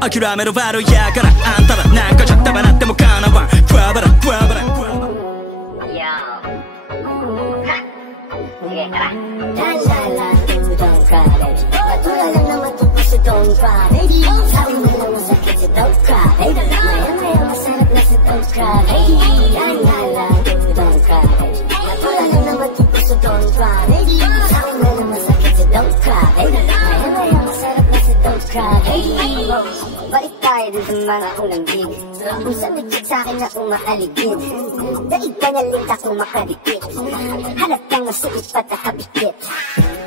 諦めろ悪いやからあんたらなんかじゃダメなってもかなわんクワバラクワバラクワバラSige, tara. La la la, you don't cry, baby. Patuloy lang naman ito kasi don't cry, baby. Sabi mo lang masakit si don't cry, baby. Maya-maya masarap na si don't cry, baby. La la la, you don't cry, baby. Patuloy lang naman ito kasi don't cry, baby. Sabi mo lang masakit si don't cry, baby. Maya-maya masarap na si don't cry, baby. Balik tayo dun sa mga unang gig. Kung sa nagkit sa'kin na umaaligid, daig ka na linta kung makadikit. Halatang masuit pa nakabikit.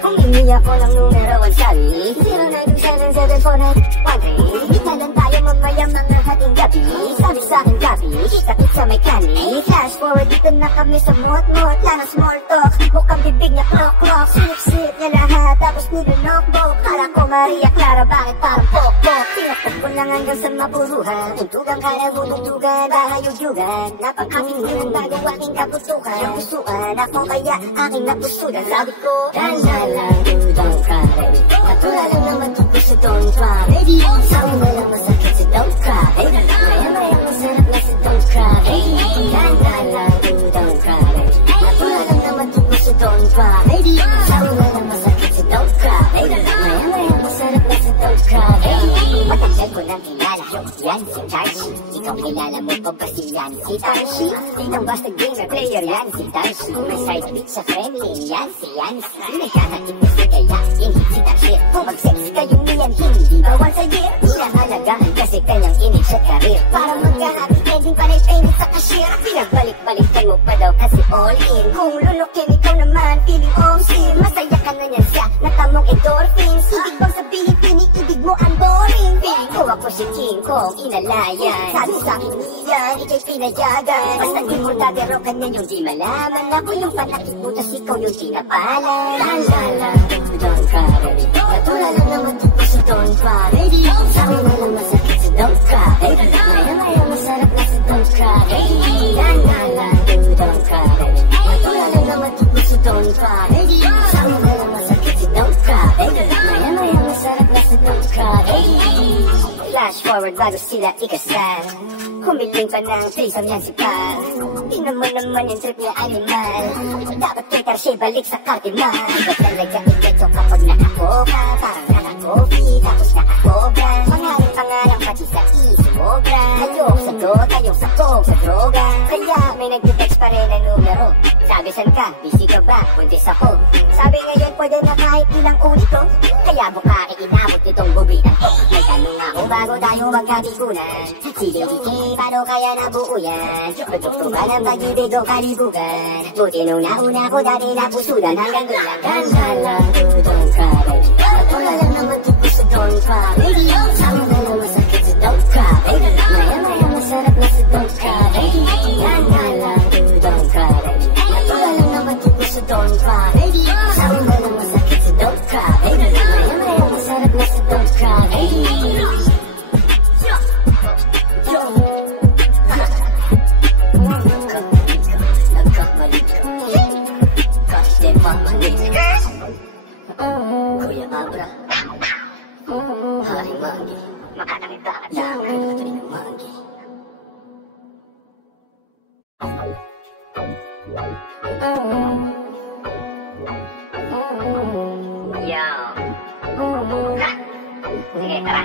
Humingi ako ng numero 1 sabi 09277491 Di ka lang tayo mamaya mga hating gabi. Sabi sa'kin gabi, kita-kit sa may kani. Flash forward dito na kami sa mot-mot. Lang small talk, mukhang bibig niya klok-klok. Sinip-sinip niya lahat, tapos nilunok-bok. Kala ko Maria Clara, bakit parang pok-pok? Tinakot ko lang hanggang sa mapuruhan. Tuntugang ka na hulog-tugan, bahayog-yugan. Napang-aking nilang bago aking kaputukan. Yung pusuan, ako kaya aking napusudan. Sabi ko, la-la-la, you don't cry, baby. Natural lang naman ito kasi don't cry, baby. Sabi mo lang masakit si don't cry, baby. Maya-maya masarap na si don't cry, baby. La-la-la, you don't cry, baby. Natural lang naman ito kasi don't cry, baby. Sabi mo lang masakit si don't cry, baby. Maya-maya masarap na si don't cry, baby. Matagal ko nang kilala, yan si Darcy. Ikaw kilala mo pa ba si yan si Darcy? Ikaw basta gamer player yan si Darcy. May side beat sa friendly yan si Yancy. Nagkakakit kasi kaya inhit si Darcy. Kung mag-sex kayong niyan hindi bawal sa year. Pinahalagahan kasi kanyang init sa karir. Para magka-happy ending pa na'y sa cashier. Pinagbalik-balikan mo pa daw kasi all in. Kung lulukin ikaw naman feeling OMSIM. Masaya ka na niyan siya natamong endorphins. Ibig bang sabihin piniibig mo ang boring? Feeling ko ako si King Kong inalayan. Sabi sa'kin niyan ikay pinayagan. Basta di mo dadero kanya yung di malaman. Ako yung panakit mo tas ikaw yung tinapalan. La la la, you don't cry, baby. Natural lang naman ito kasi don't cry, baby. Sabi mo lang masakit si don't cry, baby. Maya-maya masarap na si don't cry, baby. La la la, you don't cry, baby. Natural lang naman ito kasi don't cry, baby. Sabi mo lang masakit si don't cry, baby. Maya-maya masarap na si don't cry, baby. Flash forward bago sila ikasal. Humiling pa ng threesome yan si Pal. Tingnan mo naman yung trip niya animal. Dapat kay Tarsi balik sa Cartimal. Iba talaga ito kapag nakakoka. Parang nakakopi tapos nakakobra. Pangarang pati sa isumobra. Ayok sa dota, ayok sa kog, sa droga. Kaya may nagtitext pa rin ang numero. Sabi san ka, busy ka ba? Buntis ako. Sabi ngayon pwede na kahit ilang ulit ko. Kaya mukha inabot nitong bubitan ko. May tanong ako bago tayo magkabigunan. Si Lady K, paano kaya nabuo yan? Tutugtugan ang pag-ibig o kalibugan. Buti nung nauna ko dati napusudan. Hanggang doon lang. La-la-la, you don't cry, baby. Natural lang naman ito kasi don't cry, baby. Sama na lang masakit si don't cry, baby. Maya-maya masarap na si don't cry, baby. La-la-la, you don't cry, baby. Natural lang naman ito kasi don't cry, baby. Sama na lang masakit si don't cry, baby. Maya-maya masarap na si don't cry, baby. Kuya Abra, Haring Manggi, makatangit bakit lang kayo natuloy ng Manggi. Yo. Sige, tara.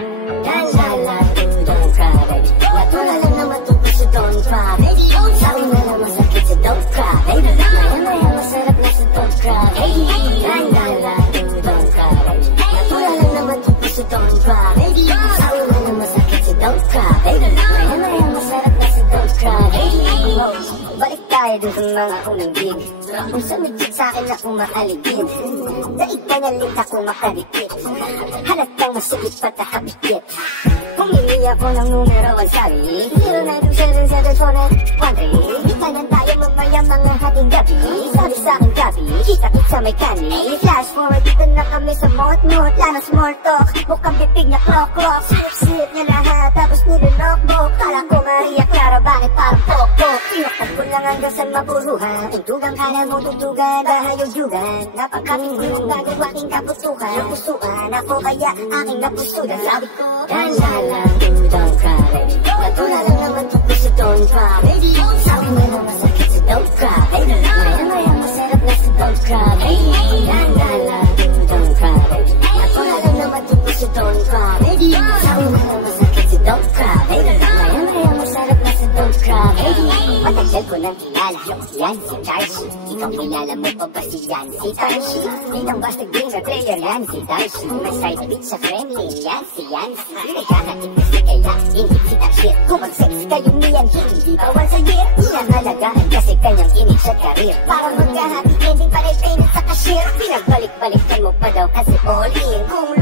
La-la-la, you don't cry, baby. Natural lang naman ito kasi don't cry, baby. Sabi na lang masakit si don't cry, baby. Maya-maya masarap na si don't cry, baby. La-la-la, you don't cry, baby. Natural lang naman ito kasi don't cry, baby. Sabi na lang masakit si don't cry, baby. Maya-maya masarap na si don't cry, baby. Balik tayo dun sa mga unang gig. Kung sumigit sa'kin na umaaligid, daig ka na linta kung makadikit. Halatang masuit pa nakabikit. Humingi ako ng numero 1 sabi 09277491 Di ka lang tayo mamaya mga hating gabi. Sabi sa'kin gabi, kita-kit sa may kani. Flash forward dito na kami sa mot-mot. Lang small talk, mukhang bibig na klok-klok. Sinip-sinip niya lahat, tapos nilunok-bok. Kala ko Maria Clara, bakit parang pok-pok? Tinakot ko lang hanggang saan mapuruhan. Tugtugang kala mo tugtugan, bahayog-yugan. Napagkaming gulong bago aking kapusukan. Napusuan ako kaya aking napusulan. Sabi ko, la don't cry. Bato na lang naman tugtog sa don't cry. Sabi mo na masakit sa don't cry. Maya masarap na sa don't cry. La don't cry. Bato na lang naman tugtog sa don't cry. Sabi mo na masakit sa don't cry. Maya masarap na sa don't cry. Matagal ko nang kilala, yan si Darcy. Ikaw kilala mo pa ba si yan si Darcy? Di nang basta gamer player yan si Darcy. May side bitch sa friendly yan si Yancy. Nagkakakit kasi kaya init si Darcy. Kung mag-sex kayong niyan, hindi bawal sa year. Inahalagahan kasi kanyang init sa karir. Para magka-happy ending, panay payment sa cashier. Pinagbalik-balikan mo pa daw kasi all in. Kung